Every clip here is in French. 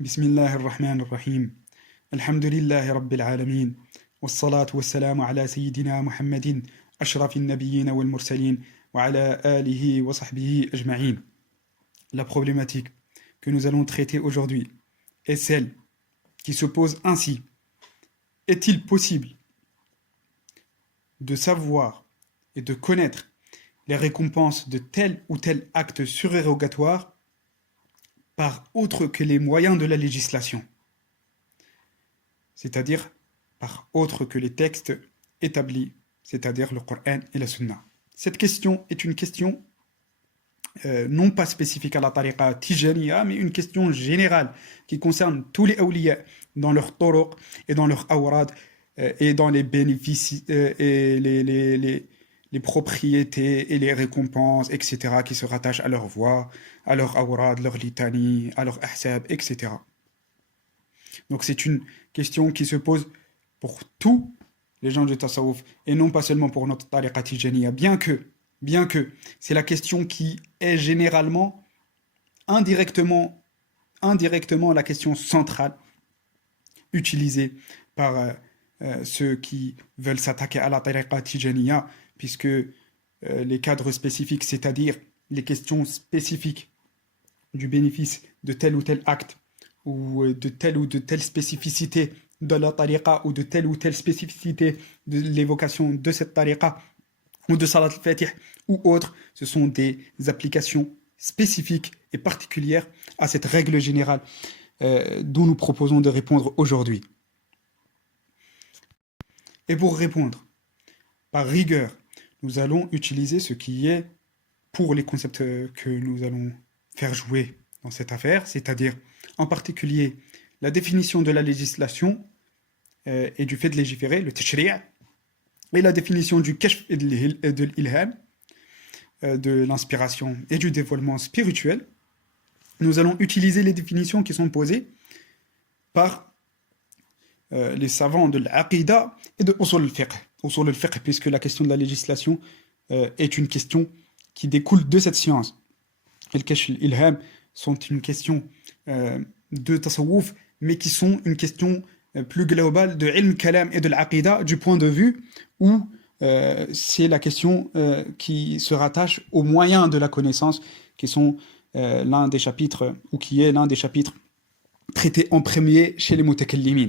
بسم الله الرحمن الرحيم الحمد لله رب العالمين والصلاة والسلام على سيدنا محمد أشرف النبيين والمرسلين وعلى آله وصحبه أجمعين. La problématique que nous allons traiter aujourd'hui est celle qui se pose ainsi. Est-il possible de savoir et de connaître les récompenses de tel ou tel acte surérogatoire par autre que les moyens de la législation, c'est-à-dire par autre que les textes établis, c'est-à-dire le Coran et la Sunna. Cette question est une question non pas spécifique à la tariqa tijaniya, mais une question générale qui concerne tous les awliya dans leurs turuq et dans leurs awrad et dans les bénéfices et les propriétés et les récompenses, etc., qui se rattachent à leur voix, à leur awrad, leur litanie, à leur ahsab, etc. Donc c'est une question qui se pose pour tous les gens du tasawwuf et non pas seulement pour notre tariqa tijaniya, bien que c'est la question qui est généralement, indirectement la question centrale utilisée par ceux qui veulent s'attaquer à la tariqa tijaniya, puisque les cadres spécifiques, c'est-à-dire les questions spécifiques du bénéfice de tel ou tel acte, ou de telle spécificité de la tariqa, ou de telle ou telle spécificité de l'évocation de cette tariqa, ou de Salat al-Fatih, ou autre, ce sont des applications spécifiques et particulières à cette règle générale dont nous proposons de répondre aujourd'hui. Et pour répondre, par rigueur, nous allons utiliser ce qui est pour les concepts que nous allons faire jouer dans cette affaire, c'est-à-dire en particulier la définition de la législation et du fait de légiférer, le tashri', et la définition du kashf et de l'ilham, de l'inspiration et du dévoilement spirituel. Nous allons utiliser les définitions qui sont posées par les savants de l'aqida et de usul al-fiqh, puisque la question de la législation est une question qui découle de cette science. Et le kashf et l'ilham sont une question de tasawwuf, mais qui sont une question plus globale de ilm kalam et de l'aqida, du point de vue où c'est la question qui se rattache aux moyens de la connaissance, qui sont l'un des chapitres, ou qui est l'un des chapitres traités en premier chez les mutakallimin.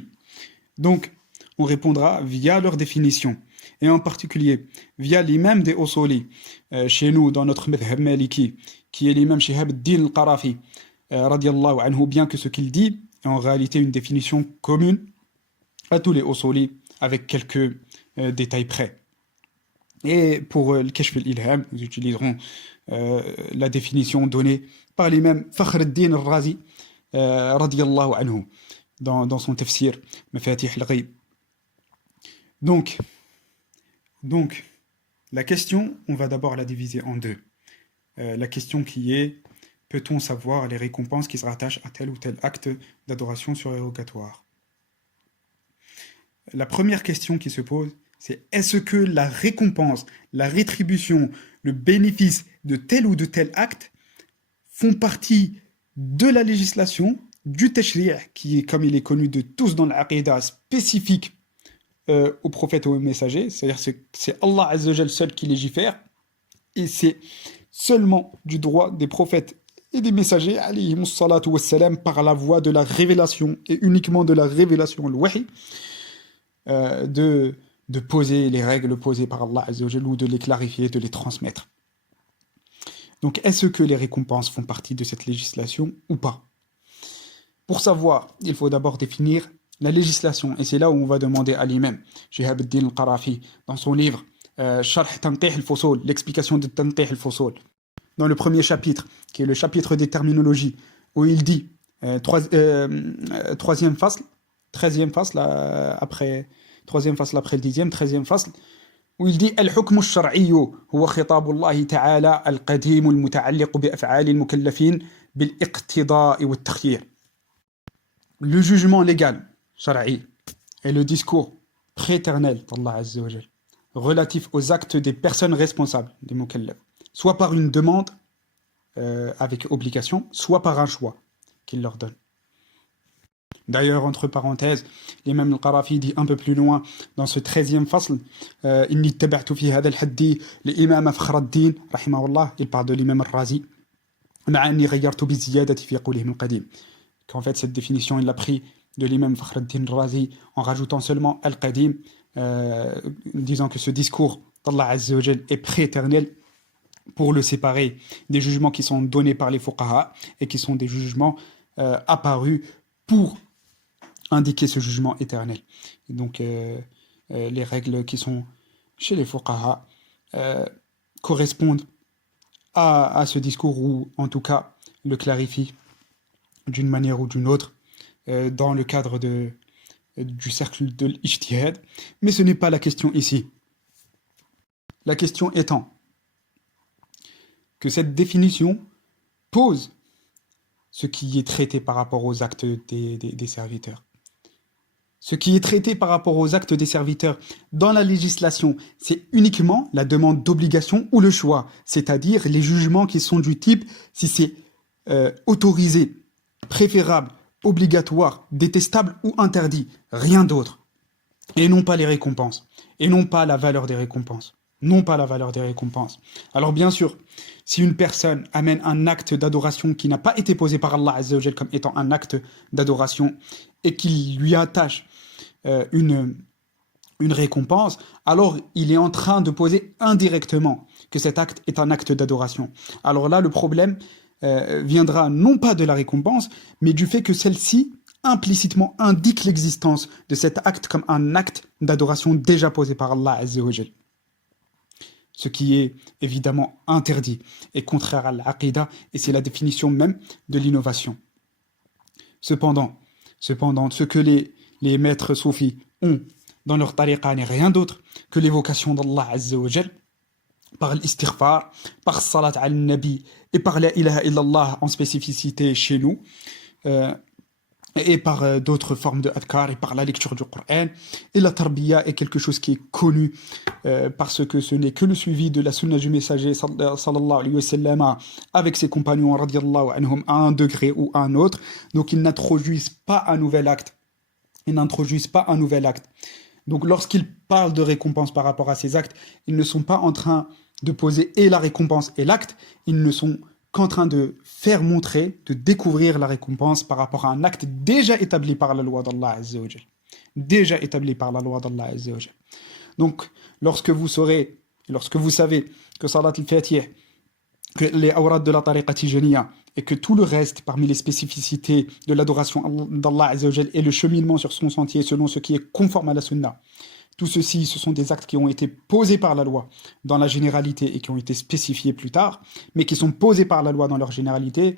Donc, on répondra via leur définition, et en particulier via l'imam des Usuli, chez nous, dans notre madhhab maliki, qui est l'imam Shihab ad-Din al-Qarafi, radiyallahu anhu, bien que ce qu'il dit est en réalité une définition commune à tous les Usuli, avec quelques détails près. Et pour le Kashf al-Ilham, nous utiliserons la définition donnée par l'imam Fakhr ad-Din al-Razi, radiyallahu anhu, dans son tafsir Mafatih al-Ghayb. Donc, la question, on va d'abord la diviser en deux. La question qui est, peut-on savoir les récompenses qui se rattachent à tel ou tel acte d'adoration surérogatoire? La première question qui se pose, c'est est-ce que la récompense, la rétribution, le bénéfice de tel ou de tel acte font partie de la législation, du tashri', qui est, comme il est connu de tous dans l'aqida, spécifique au prophète ou au messager, c'est-à-dire c'est Allah Azza wa Jal seul qui légifère, et c'est seulement du droit des prophètes et des messagers, alayhimus salatu wassalam, par la voie de la révélation, et uniquement de la révélation, le wahi, de poser les règles posées par Allah Azza wa Jal, ou de les clarifier, de les transmettre. Donc, est-ce que les récompenses font partie de cette législation ou pas? Pour savoir, il faut d'abord définir la législation, et c'est là où on va demander à l'imam Shihab ad-Din al-Qarafi, dans son livre Sharh Tanqih al-Fusul, l'explication de Tanqih al-Fusul, dans le premier chapitre, qui est le chapitre des terminologies, où il dit, troisième fasl, 13e fasl après le 10e, 13e fasl, où il dit الحكم الشرعي هو خطاب الله تعالى القديم المتعلق بأفعال المكلفين بالاقتضاء والتخيير. Le jugement légal, shar'i, est le discours prééternel d'Allah Azza wa Jal, relatif aux actes des personnes responsables, des mukallaf, soit par une demande avec obligation, soit par un choix qu'il leur donne. D'ailleurs, entre parenthèses, l'imam al-Qarafi dit un peu plus loin, dans ce 13e fasl, Inni taba'tu fi hadha al-haddi l'imam Fakhr ad-Din, rahimahullah, il parle de l'imam al-Razi, ma'anni ghayyartu bi ziyadati fi qawlihim al-qadim. Qu'en fait, cette définition, il l'a pris de l'imam Fakhr ad-Din al-Razi en rajoutant seulement al-Qadim, disant que ce discours d'Allah Azza wa Jal est prééternel pour le séparer des jugements qui sont donnés par les fuqaha et qui sont des jugements apparus pour indiquer ce jugement éternel. Et donc, les règles qui sont chez les fuqaha correspondent à ce discours, ou en tout cas le clarifient d'une manière ou d'une autre dans le cadre du cercle de l'ijtihad. Mais ce n'est pas la question ici. La question étant que cette définition pose ce qui est traité par rapport aux actes des serviteurs. Ce qui est traité par rapport aux actes des serviteurs dans la législation, c'est uniquement la demande d'obligation ou le choix, c'est-à-dire les jugements qui sont du type si c'est autorisé, préférable, obligatoire, détestable ou interdit, rien d'autre. Et non pas les récompenses, et non pas la valeur des récompenses. Non pas la valeur des récompenses. Alors bien sûr, si une personne amène un acte d'adoration qui n'a pas été posé par Allah Azza wa Jal comme étant un acte d'adoration et qu'il lui attache une récompense, alors il est en train de poser indirectement que cet acte est un acte d'adoration. Alors là, le problème viendra non pas de la récompense, mais du fait que celle-ci implicitement indique l'existence de cet acte comme un acte d'adoration déjà posé par Allah Azza wa Jal. Ce qui est évidemment interdit et contraire à l'aqidah, et c'est la définition même de l'innovation. Cependant, ce que les maîtres soufis ont dans leur tariqa n'est rien d'autre que l'évocation d'Allah Azza wa Jal par l'istighfar, par salat al-nabi et par la ilaha illallah en spécificité chez nous, et par d'autres formes de adkar et par la lecture du Coran. Et la tarbiya est quelque chose qui est connu parce que ce n'est que le suivi de la sunna du messager sallallahu alayhi wa sallam avec ses compagnons radiyallahu anhum à un degré ou à un autre. Donc ils n'introduisent pas un nouvel acte. Donc lorsqu'ils parlent de récompense par rapport à ces actes, ils ne sont pas en train de poser et la récompense et l'acte, ils ne sont qu'en train de faire montrer, de découvrir la récompense par rapport à un acte déjà établi par la loi d'Allah Azza wa Jal. Déjà établi par la loi d'Allah Azza wa Jal. Donc, lorsque vous savez que Salat al-Fatih, que les awrad de la tariqa tijaniya, et que tout le reste, parmi les spécificités de l'adoration d'Allah Azza wa Jal, est le cheminement sur son sentier selon ce qui est conforme à la sunna. Tout ceci, ce sont des actes qui ont été posés par la loi dans la généralité et qui ont été spécifiés plus tard, mais qui sont posés par la loi dans leur généralité.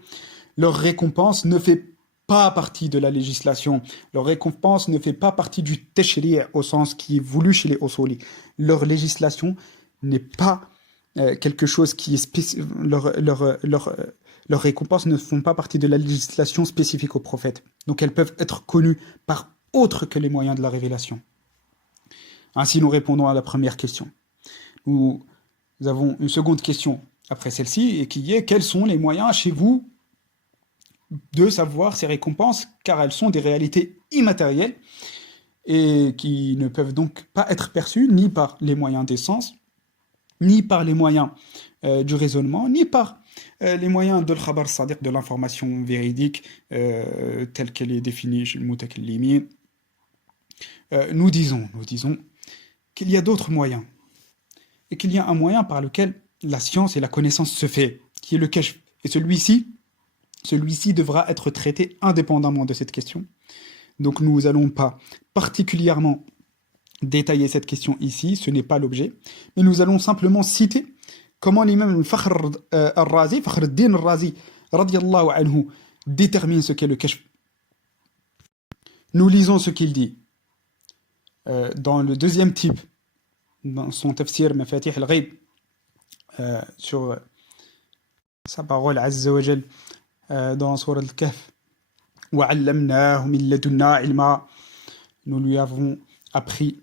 Leur récompense ne fait pas partie de la législation. Leur récompense ne fait pas partie du tashri' au sens qui est voulu chez les usuli. Leur législation n'est pas quelque chose qui est spécifique. Leurs récompenses ne font pas partie de la législation spécifique au prophète. Donc elles peuvent être connues par autre que les moyens de la révélation. Ainsi, nous répondons à la première question. Nous avons une seconde question après celle-ci, et qui est: quels sont les moyens chez vous de savoir ces récompenses, car elles sont des réalités immatérielles et qui ne peuvent donc pas être perçues ni par les moyens des sens, ni par les moyens du raisonnement, ni par les moyens de l'khabar sadiq, de l'information véridique telle qu'elle est définie chez le mutakallimin. Nous disons qu'il y a d'autres moyens, et qu'il y a un moyen par lequel la science et la connaissance se fait, qui est le kashf. Et celui-ci devra être traité indépendamment de cette question. Donc nous n'allons pas particulièrement détailler cette question ici, ce n'est pas l'objet, mais nous allons simplement citer comment l'imam Fakhr ad-Din al-Razi, radiyallahu anhu, détermine ce qu'est le kashf. Nous lisons ce qu'il dit. Dans le deuxième type, dans son tafsir Mafatih al-Ghaib, sur sa parole Azza wa Jal, dans Surah Al-Kahf, وَعَلَّمْنَاهُ مِن لَدُنَّا عِلْمًا, nous lui avons appris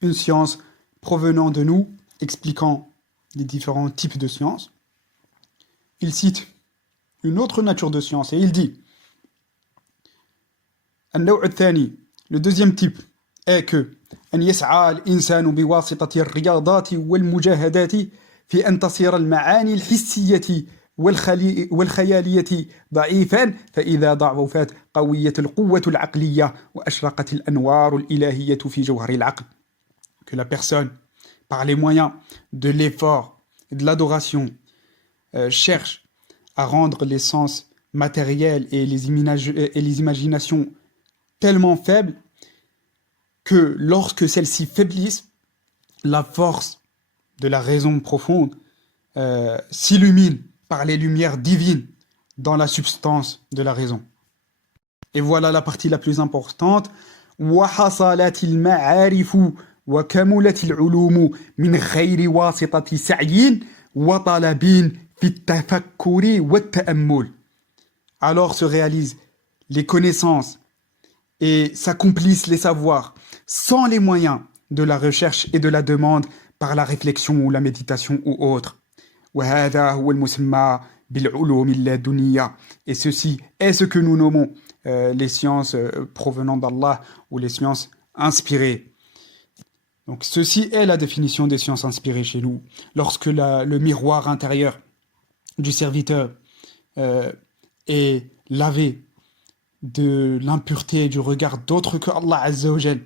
une science provenant de nous, expliquant les différents types de sciences. Il cite une autre nature de science et il dit: النوع الثاني, le deuxième type est que أن يسعى الإنسان بواسطة الرياضات والمجاهدات في أن تصير المعاني الحسية والخيالية ضعيفا فإذا ضعفت قوية القوة العقلية وأشرقت الأنوار الإلهية في جوهر العقل. Que la personne, par les moyens de l'effort et de l'adoration, cherche à rendre les sens matériels et les imaginations tellement faibles que lorsque celles-ci faiblissent, la force de la raison profonde s'illumine par les lumières divines dans la substance de la raison. Et voilà la partie la plus importante. وحصلت المعارف وكملت العلوم من غير واسطة سعي وطلب في التفكر والتأمل. Alors se réalisent les connaissances et s'accomplissent les savoirs sans les moyens de la recherche et de la demande par la réflexion ou la méditation ou autre. وهذا هو المسمى بالعلوم اللدنية. Et ceci est ce que nous nommons les sciences provenant d'Allah ou les sciences inspirées. Donc ceci est la définition des sciences inspirées chez nous. Lorsque le miroir intérieur du serviteur est lavé de l'impureté du regard d'autre que Allah Azza wa Jal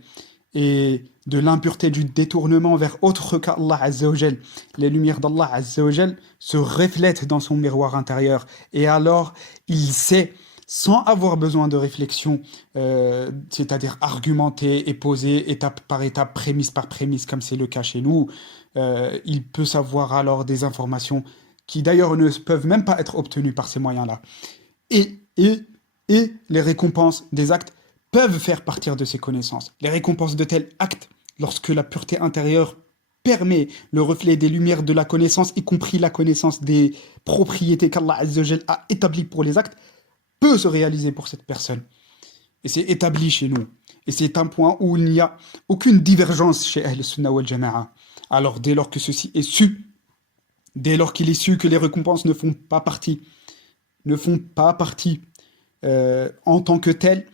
et de l'impureté du détournement vers autre qu'Allah Azza wa Jal, les lumières d'Allah Azza wa Jal se reflètent dans son miroir intérieur et alors il sait, sans avoir besoin de réflexion, c'est-à-dire argumenter et poser étape par étape, prémisse par prémisse, comme c'est le cas chez nous, il peut savoir alors des informations qui d'ailleurs ne peuvent même pas être obtenues par ces moyens-là. Et les récompenses des actes peuvent faire partir de ces connaissances. Les récompenses de tels actes, lorsque la pureté intérieure permet le reflet des lumières de la connaissance, y compris la connaissance des propriétés qu'Allah Azza wa Jal a établies pour les actes, peut se réaliser pour cette personne. Et c'est établi chez nous. Et c'est un point où il n'y a aucune divergence chez Ahl Sunnah wal Jama'a. Alors dès lors que ceci est su, dès lors qu'il est su que les récompenses ne font pas partie en tant que telles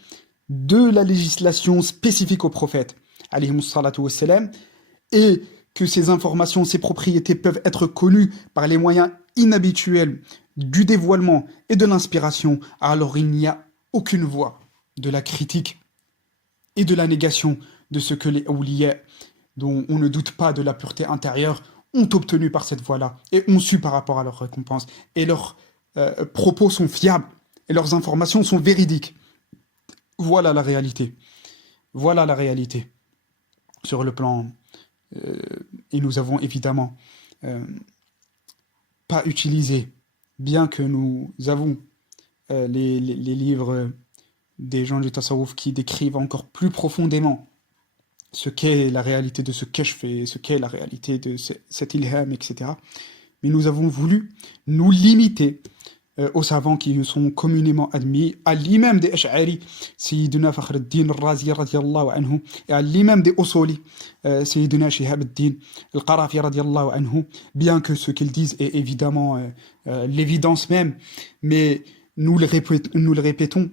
de la législation spécifique aux prophètes, alayhimus salatu wassalam, et que ces informations, ces propriétés peuvent être connues par les moyens inhabituels du dévoilement et de l'inspiration, alors il n'y a aucune voie de la critique et de la négation de ce que les awliya, dont on ne doute pas de la pureté intérieure, ont obtenu par cette voie-là et ont su par rapport à leurs récompenses. Et leurs propos sont fiables et leurs informations sont véridiques. Voilà la réalité. Voilà la réalité sur le plan. Et nous avons évidemment pas utilisé, bien que nous avons les livres des gens du Tasawwuf qui décrivent encore plus profondément ce qu'est la réalité de ce kashf et ce qu'est la réalité de cet ilham, etc. Mais nous avons voulu nous limiter aux savants qui sont communément admis, à l'imam des Ash'ari, Sayyidina Fakhr al-Din al-Razi radiyallahu anhu, et à l'imam des Usuli, Sayyidina Shihab al-Din al-Qarafi radiyallahu anhu, bien que ce qu'ils disent est évidemment l'évidence même, mais nous le répétons,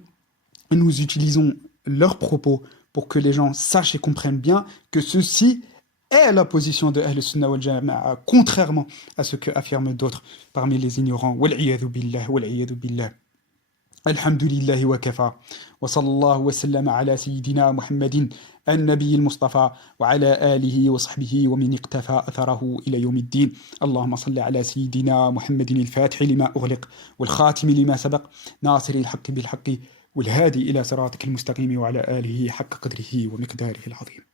nous utilisons leurs propos pour que les gens sachent et comprennent bien que ceci est la position de Ahl Sunnah wal Jama'a, contrairement à ce que affirment d'autres parmi les ignorants. Wal'iyadhu billah, wal'iyadhu billah. Alhamdulillahi wa kafa. Wa sallallahu wa sallam ala sayyidina Muhammadin, النبي المصطفى وعلى آله وصحبه ومن اقتفى أثره إلى يوم الدين. اللهم صل على سيدنا محمد الفاتح لما أغلق والخاتم لما سبق ناصر الحق بالحق والهادي إلى صراطك المستقيم وعلى آله حق قدره ومقداره العظيم.